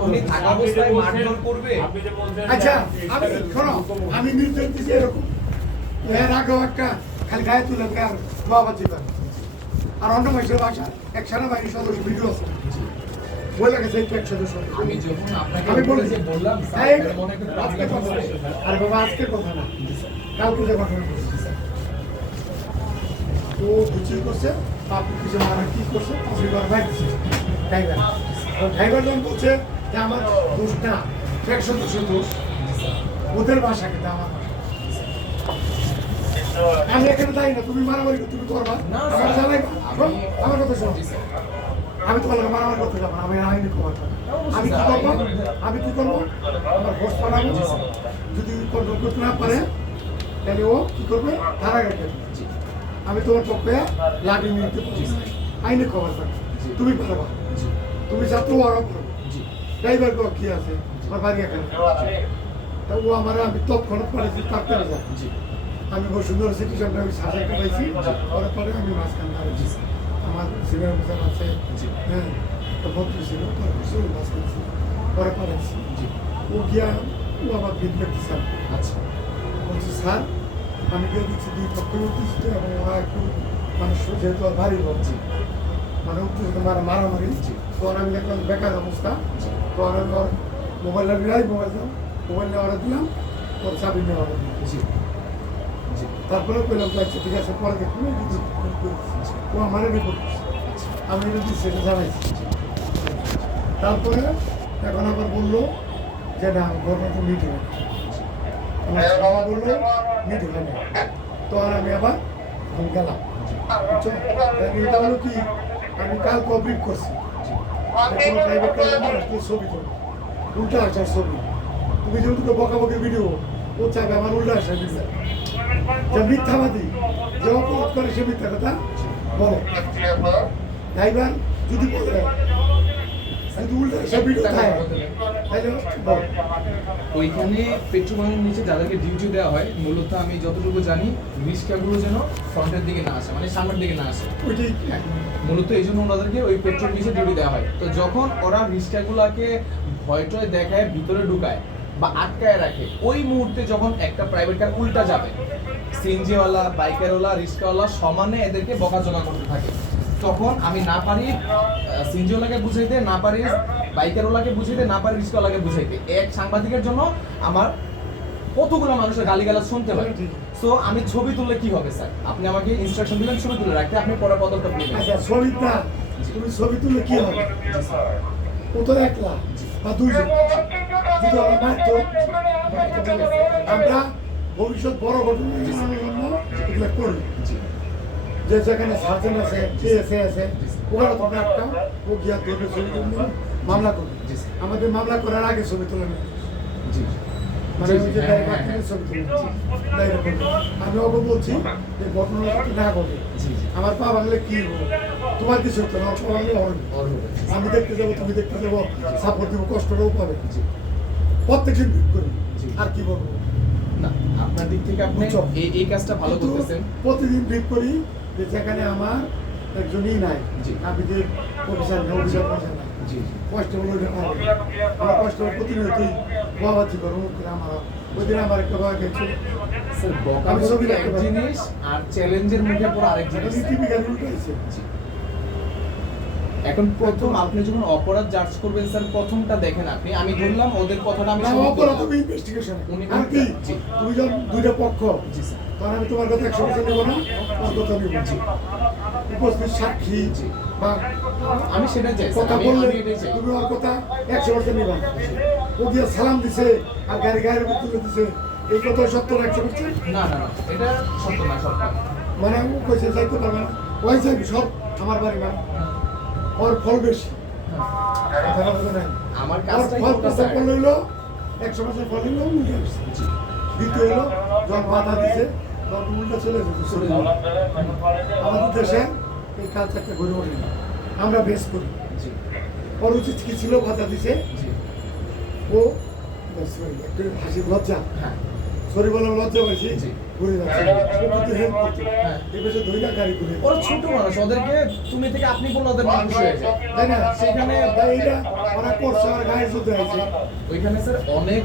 আপনি থাকা অবস্থায় মারধর করবে? আচ্ছা আমি শোনো, আমি নির্দেশ দিচ্ছি এরকম, এর আগেও একটা খালি গায়ে তুলে আর বাবাজি করে আর অন্য মানুষের বাসা এক সেনাবাহিনী সদস্য ভিডিও আছে বলে গেছে এই এক সদস্য। আমি যখন আপনাকে আমি বলছি বললাম এই স্যার মনে করে আজকের কথা না। আরে বাবা আজকের কথা না, কালকে যে ঘটনা ঘটেছে ও কিছুই করছে, আপনি কিছু মারা কি করছে পরিবার ভাই দিচ্ছে ড্রাইভার। ড্রাইভার যখন বলছে যে আমার দোষ না, এক সদস্য দোষ, ওদের বাসা কিন্তু আমার বাসা। আমি এখানে যাই না, তুমি মারামারি তুমি করবা না, আমার স্যার, জানাই আমি- আমার কথা শোনো, জি, স্যার। আমি তোমার লোক মারামারি করতে যাবো না, আমি আইনি খবর আমি কি করবো, আমি কি করবো আমার ভোট পাঠাবো, যদি কন্ট্রোল করতে না পারে তাহলে ও কি করবে ধারা কাটবে। জি, আমি তোমার পক্ষে লাঠি নিয়ে নিতে পারি, আইনি খবর থাকবে, তুমি পারবা, জি, তুমি ছাত্র ওরাও পারবো। জি, ড্রাইভার কি আছে আমার বাড়ি এখানে, তা ও আমার আমি তৎক্ষণাৎ পাঠাচ্ছি তাড়াতাড়ি যায়। জি, আমি বসুন্ধরা সিটি সেন্টারে আমি সাজা পাইছি, পরে পরে আমি মাঝখানে দাঁড়িয়েছি, আমার সিনিয়র অফিসার আছে, জি, হ্যাঁ তো মন্ত্রী ছিল পরে বসে ওই মাঝখানে ছিল, পরে পাঠাচ্ছি। জি। ও গিয়া ও আমার ফিডব্যাক দিচ্ছে, আচ্ছা, বলছি স্যার আমি গিয়ে দিচ্ছি দুই পক্ষে উত্তেজিত এবং ওরা একটু মানে যেহেতু আর ভারী হচ্ছে মানে উত্তেজিত মারামারি, তখন আমি দেখলাম বেকার অবস্থা, তখন আমি ওর মোবাইলটা নিলাই, মোবাইল নিয়ে অর্ডার দিলাম, ওর চাবি নিয়ে অর্ডার দিলাম। জি, জি, তারপরে বললাম তো আচ্ছা ঠিক আছে পরে দেখুন, ও আমার রিপোর্ট আমি এটা দিচ্ছি, সেটা জানাইছি। তারপরে এখন আবার বললো যে না গভর্নমেন্ট মিট হয় আমার বললো মিট হয় না, তখন আমি আবার গেলাম। বুঝছো? এটা হলো কি আমি কাল কমপ্লিট করছি, প্রাইভেট ছবি তোলো উল্টা আসার ছবি, তুমি যেহেতু বকাবকির ভিডিও ও চাইবে আমার উল্টা আসার ভিডিও, যে মিথ্যাবাদী যে অপরাধ করে সে মিথ্যা কথা বলে, ড্রাইভার যদি বলে যদি উল্টা আসার ভিডিও থাকে তাহলে বল। ওইখানে পেট্রোল পাম্পের নিচে যাদেরকে ডিউটি দেওয়া হয় মূলত আমি যতটুকু জানি রিক্সাগুলো যেন ফ্রন্টের দিকে না আসে, মানে সামনের দিকে না আসে। ওইটাই মূলত এই জন্য ওনাদেরকে ওই পেট্রোল নিচে ডিউটি দেওয়া হয়। তো যখন ওরা রিক্সাগুলোকে ভয় টয় দেখায় ভিতরে ঢুকায় বা আটকায় রাখে, ওই মুহূর্তে যখন একটা প্রাইভেট কার উল্টা যাবে, সিএনজিওয়ালা বাইকারওয়ালা রিক্সাওয়ালা সমানে এদেরকে বকাঝকা করতে থাকে, তখন আমি না পারি সিএনজিওয়ালাকে বুঝাইতে, না পারি বাইকারওয়ালাকে বুঝাইতে, না পারি রিক্সাওয়ালাকে বুঝাইতে। এক সাংবাদিকের জন্য আমার কতগুলো মানুষের গালিগালাজ শুনতে হয়। সো আমি ছবি তুললে কি হবে স্যার? আপনি আমাকে ইনস্ট্রাকশন দিলেন ছবি তুলে রাখতে, আপনি পরে পদক্ষেপ নেবেন। আচ্ছা ছবি না, তুমি ছবি তুললে কি হবে, ও তো একলা বা দুইজন, যদি আমরা মারতো আমরা ভবিষ্যৎ বড় ঘটনা এগুলো করি, যে যেখানে সার্জন আছে টিএসএ আছে ওখানে তোমরা একটা ও গিয়া ধরবে ছবি তুলবে মামলা করবে, আমাদের মামলা করার আগে ছবি তুলে নেবে, জি, মানে ওই যে ড্রাইভার থেকে ছবি তুলে আমি ওকে বলছি যে ঘটনা না ঘটে, আমার পা ভাঙলে কি হবে, তোমার কিছু হতো না, পা ভাঙলে আমি দেখতে যাবো, তুমি দেখতে যাবো, সাপোর্ট দিব, কষ্টটাও পাবে, প্রত্যেকদিন ভিড় করি আর কি বলবো না আপনার দিক থেকে আপনি এই কাজটা ভালো কিন্তু করতেছেন। প্রতিদিন ভিড় করি যে যেখানে আমার একজনই নাই, জি। আমি যে অফিসার অফিসার পয়সা নাই, জি, কষ্ট হলো আমার কষ্ট প্রতিনিয়তই বাবাজি করো মুখ করে আমার ওই দিন আমার একটা বাবা গেছে স্যার আমি ছবি বকাবকি রাখতে এক পারি। জিনিস আর চ্যালেঞ্জের মুখে পড়ে আরেক জিনিস। টিভি গাড়ি উল্টাইছে, জি। এখন প্রথম আপনি যখন অপরাধ জাজ করবেন স্যার, প্রথমটা দেখেন আপনি, আমি ধরলাম ওদের কথাটা আমি না শুনলাম। অপরাধ হবে ইনভেস্টিগেশন উনি- আর কি জি। তুমি যখন দুইটা পক্ষ জি স্যার, তখন আমি তোমার কথা 100% নেবো না, তোমার কথা নিবো, উপস্থিত সাক্ষী জি। বা আমি সেটা চাই স্যার, কথা আমি বললে এটাই চাই। তুমি ওর কথা 100% নিবা, ও গিয়ে সালাম দিছে আর গাড়ির উপর তুলে দিছে, এই কথা সত্য না 100%, না না না, এটা সত্য না, সত্য না। মানে ও কইছে যাইতে পারবে না, ওই যাইবি সব আমার বাড়ি না, ওর ফল বেশি কথা বলতে নাই, আমার ওর কাজটাই ফল করতে কত স্যার। ফল হইলো 100% ফল হইলো উল্টে আসছে, জি, দ্বিতীয় হলো যখন বাধা দিছে তখন উল্টা চলে যেত, চলে যাবে। আমাদের দেশে এই কালচারটা গড়ে ওঠে না, আমরা বেশ করি, জি, ওর উচিত কি ছিল বাধা দিছে জি, ও একটু হাসি লজ্জা হ্যাঁ, সরি বলার লজ্জা পাইছি জি। ঘুরে যাচ্ছে ও কিন্তু হেল্প করতো হ্যাঁ। এই পাশে ধরে গাড়ি ঘুরে ওরা ছোট মানুষ, ওদেরকে তুমি থেকে আপনি বললে ওদের মানুষ হয়ে যায়। তাই না সেখানে তাই এটা ওরা করছে আমার গায়ে যুদ্ধ হয়েছে ওইখানে স্যার অনেক